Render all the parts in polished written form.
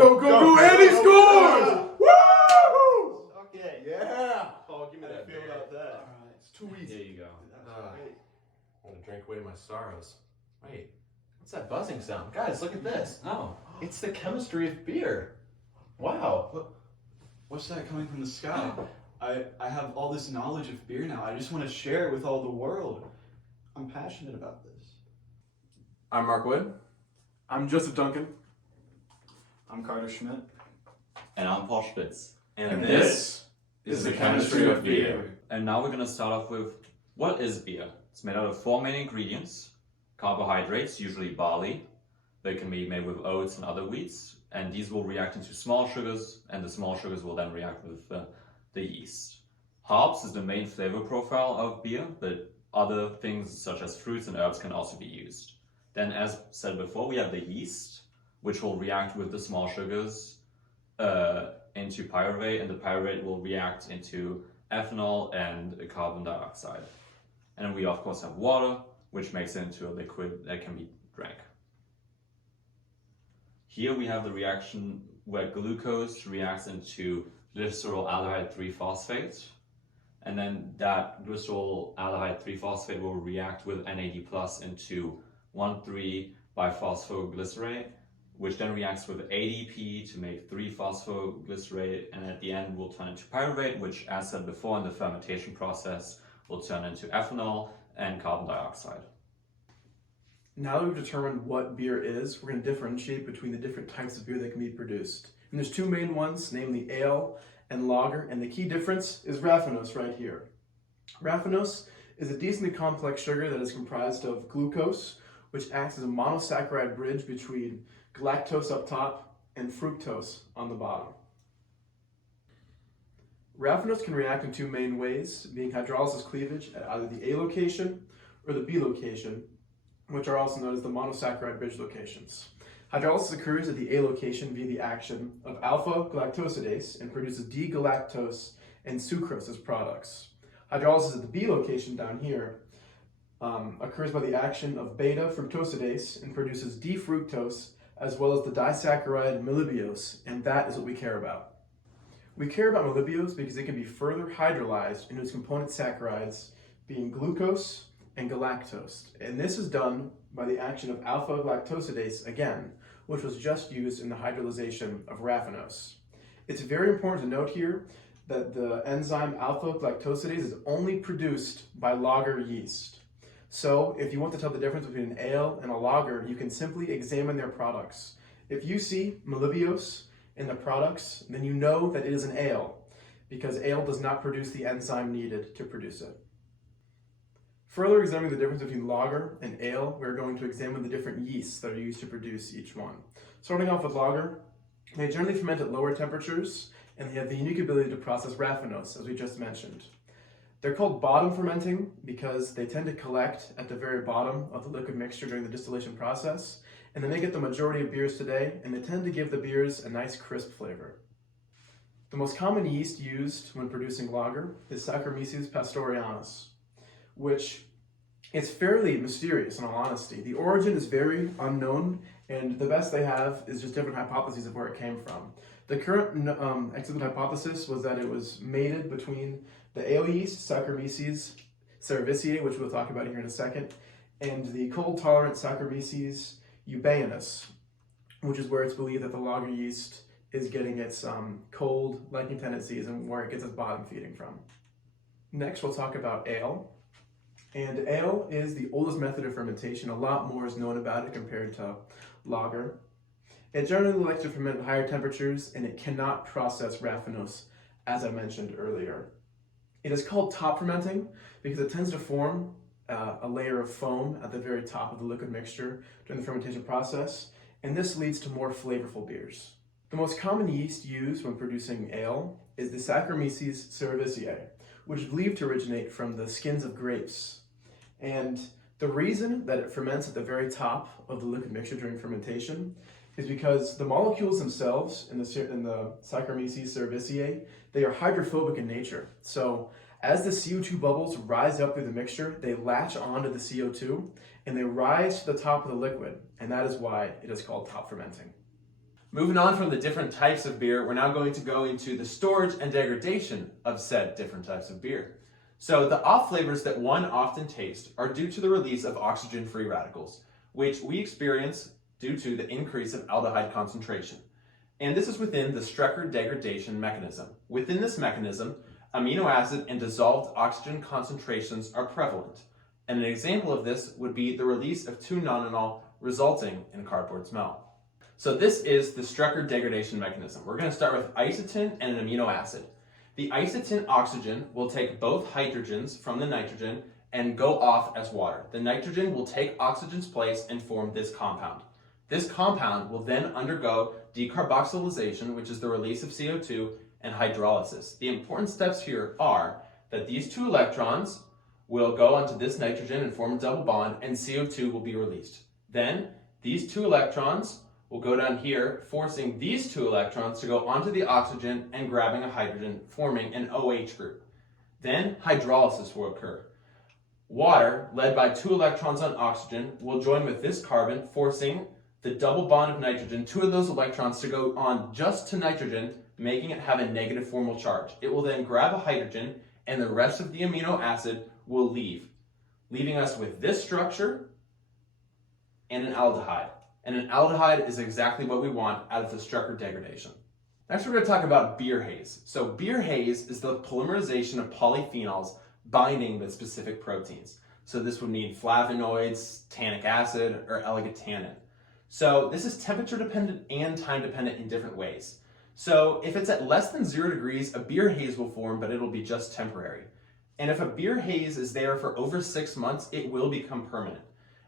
go, and he scores! Woo! Okay. Yeah! Oh, give me that. Feel about that. Alright, it's too easy. There you go. That's great. I'm gonna drink away my sorrows. Wait, what's that buzzing sound? Guys, look at this. Oh. It's the chemistry of beer. Wow. What's that coming from the sky? I have all this knowledge of beer now. I just want to share it with all the world. I'm passionate about this. I'm Mark Wood. I'm Joseph Duncan. I'm Carter Schmidt. And I'm Paul Spitz. And this is the chemistry of beer. And now we're going to start off with, what is beer? It's made out of 4 main ingredients. Carbohydrates, usually barley. They can be made with oats and other wheats. And these will react into small sugars, and the small sugars will then react with the yeast. Hops is the main flavor profile of beer, but other things such as fruits and herbs can also be used. Then, as said before, we have the yeast, which will react with the small sugars into pyruvate, and the pyruvate will react into ethanol and carbon dioxide. And then we of course have water, which makes it into a liquid that can be drank. Here we have the reaction where glucose reacts into glycerol aldehyde 3-phosphate, and then that glycerol aldehyde 3-phosphate will react with NAD+ into 1,3-biphosphoglycerate, which then reacts with ADP to make 3-phosphoglycerate, and at the end will turn into pyruvate, which, as said before, in the fermentation process will turn into ethanol and carbon dioxide. Now that we've determined what beer is, we're going to differentiate between the different types of beer that can be produced. And there's 2 main ones, namely ale and lager, and the key difference is raffinose right here. Raffinose is a decently complex sugar that is comprised of glucose, which acts as a monosaccharide bridge between galactose up top and fructose on the bottom. Raffinose can react in 2 main ways, being hydrolysis cleavage at either the A location or the B location, which are also known as the monosaccharide bridge locations. Hydrolysis occurs at the A location via the action of alpha-galactosidase and produces D-galactose and sucrose as products. Hydrolysis at the B location down here occurs by the action of beta-fructosidase and produces D-fructose as well as the disaccharide melibbiose, and that is what we care about. We care about melibbiose because it can be further hydrolyzed into its component saccharides, being glucose and galactose, and this is done by the action of alpha-galactosidase again, which was just used in the hydrolyzation of raffinose. It's very important to note here that the enzyme alpha-galactosidase is only produced by lager yeast. So if you want to tell the difference between an ale and a lager, you can simply examine their products. If you see melibbiose in the products, then you know that it is an ale, because ale does not produce the enzyme needed to produce it. Further examining the difference between lager and ale, we're going to examine the different yeasts that are used to produce each one. Starting off with lager, they generally ferment at lower temperatures, and they have the unique ability to process raffinose, as we just mentioned. They're called bottom fermenting because they tend to collect at the very bottom of the liquid mixture during the distillation process, and they make up the majority of beers today, and they tend to give the beers a nice crisp flavor. The most common yeast used when producing lager is Saccharomyces pastorianus, which is fairly mysterious in all honesty. The origin is very unknown, and the best they have is just different hypotheses of where it came from. The current accepted hypothesis was that it was mated between the ale yeast, Saccharomyces cerevisiae, which we'll talk about here in a second, and the cold-tolerant Saccharomyces eubaeanus, which is where it's believed that the lager yeast is getting its cold liking tendencies and where it gets its bottom feeding from. Next, we'll talk about ale. And ale is the oldest method of fermentation. A lot more is known about it compared to lager. It generally likes to ferment at higher temperatures, and it cannot process raffinose, as I mentioned earlier. It is called top fermenting because it tends to form a layer of foam at the very top of the liquid mixture during the fermentation process, and this leads to more flavorful beers. The most common yeast used when producing ale is the Saccharomyces cerevisiae, which is believed to originate from the skins of grapes. And the reason that it ferments at the very top of the liquid mixture during fermentation is because the molecules themselves in the Saccharomyces cerevisiae, they are hydrophobic in nature. So as the CO2 bubbles rise up through the mixture, they latch onto the CO2 and they rise to the top of the liquid, and that is why it is called top fermenting. Moving on from the different types of beer, we're now going to go into the storage and degradation of said different types of beer. So the off flavors that one often tastes are due to the release of oxygen-free radicals, which we experience due to the increase of aldehyde concentration. And this is within the Strecker degradation mechanism. Within this mechanism, amino acid and dissolved oxygen concentrations are prevalent. And an example of this would be the release of 2-nonenal resulting in cardboard smell. So this is the Strecker degradation mechanism. We're going to start with isotin and an amino acid. The isotin oxygen will take both hydrogens from the nitrogen and go off as water. The nitrogen will take oxygen's place and form this compound. This compound will then undergo decarboxylation, which is the release of CO2, and hydrolysis. The important steps here are that these 2 electrons will go onto this nitrogen and form a double bond, and CO2 will be released. Then these 2 electrons will go down here, forcing these 2 electrons to go onto the oxygen and grabbing a hydrogen, forming an OH group. Then hydrolysis will occur. Water, led by 2 electrons on oxygen, will join with this carbon, forcing the double bond of nitrogen, 2 of those electrons to go on just to nitrogen, making it have a negative formal charge. It will then grab a hydrogen, and the rest of the amino acid will leave, leaving us with this structure and an aldehyde. And an aldehyde is exactly what we want out of the Strecker degradation. Next, we're going to talk about beer haze. So beer haze is the polymerization of polyphenols binding with specific proteins. So this would mean flavonoids, tannic acid, or elegant tannin. So this is temperature dependent and time dependent in different ways. So if it's at less than 0 degrees, a beer haze will form, but it'll be just temporary. And if a beer haze is there for over 6 months, it will become permanent.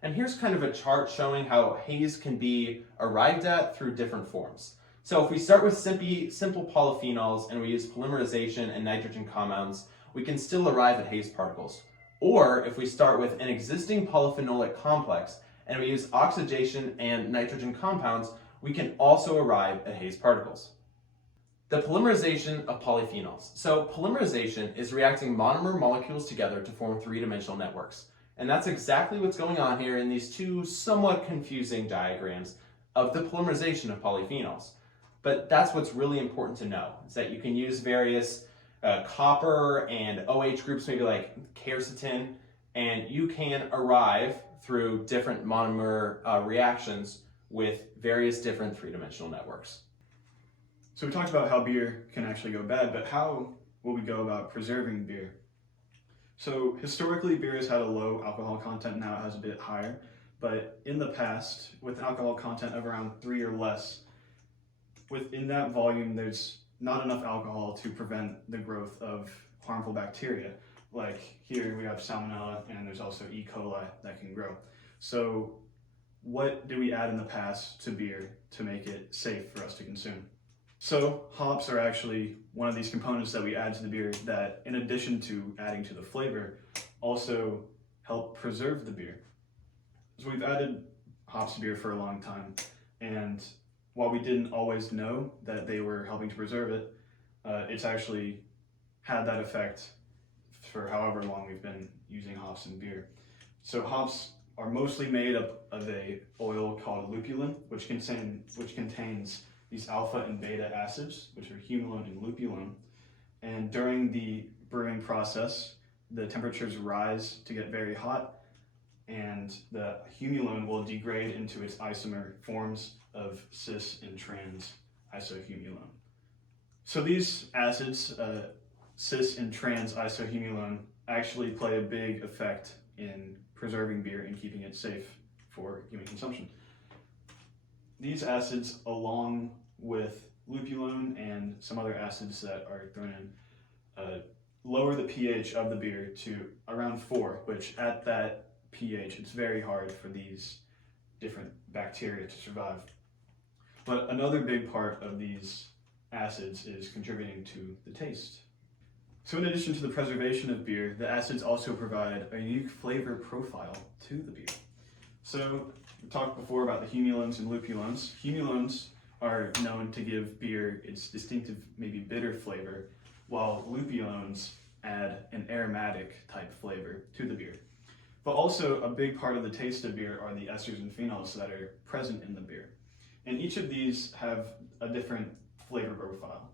And here's kind of a chart showing how haze can be arrived at through different forms. So if we start with simple polyphenols and we use polymerization and nitrogen compounds, we can still arrive at haze particles. Or if we start with an existing polyphenolic complex and we use oxidation and nitrogen compounds, we can also arrive at haze particles. The polymerization of polyphenols. So polymerization is reacting monomer molecules together to form 3-dimensional networks. And that's exactly what's going on here in these 2 somewhat confusing diagrams of the polymerization of polyphenols. But that's what's really important to know, is that you can use various copper and OH groups, maybe like quercetin, and you can arrive through different monomer reactions with various different 3-dimensional networks. So we talked about how beer can actually go bad, but how will we go about preserving beer? So historically, beer has had a low alcohol content. Now it has a bit higher, but in the past, with an alcohol content of around 3 or less, within that volume, there's not enough alcohol to prevent the growth of harmful bacteria. Like here we have salmonella, and there's also E. coli that can grow. So what did we add in the past to beer to make it safe for us to consume? So hops are actually one of these components that we add to the beer that, in addition to adding to the flavor, also help preserve the beer. So we've added hops to beer for a long time, and while we didn't always know that they were helping to preserve it, it's actually had that effect for however long we've been using hops in beer. So hops are mostly made up of a oil called lupulin, which contains these alpha and beta acids, which are humulone and lupulone. And during the brewing process, the temperatures rise to get very hot, and the humulone will degrade into its isomer forms of cis and trans isohumulone. So these acids, cis and trans isohumulone, actually play a big effect in preserving beer and keeping it safe for human consumption. These acids, along with lupulone and some other acids that are thrown in, lower the pH of the beer to around 4, which at that pH, it's very hard for these different bacteria to survive. But another big part of these acids is contributing to the taste. So in addition to the preservation of beer, the acids also provide a unique flavor profile to the beer. So we talked before about the humulones and lupulones. Humulones are known to give beer its distinctive, maybe bitter flavor, while lupulones add an aromatic type flavor to the beer. But also a big part of the taste of beer are the esters and phenols that are present in the beer. And each of these have a different flavor profile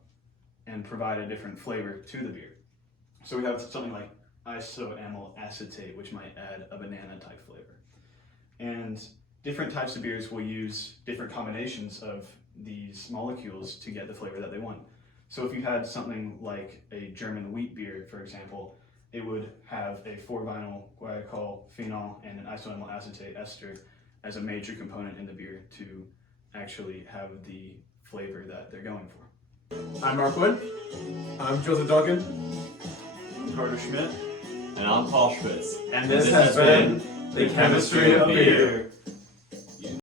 and provide a different flavor to the beer. So we have something like isoamyl acetate, which might add a banana type flavor. And different types of beers will use different combinations of these molecules to get the flavor that they want. So if you had something like a German wheat beer, for example, it would have a 4-vinyl guaiacol phenol and an isoamyl acetate ester as a major component in the beer to actually have the flavor that they're going for. I'm Mark Wood. I'm Joseph Duncan. I'm Carter Schmidt. And I'm Paul Schmitz. And this has been The Chemistry of Beer.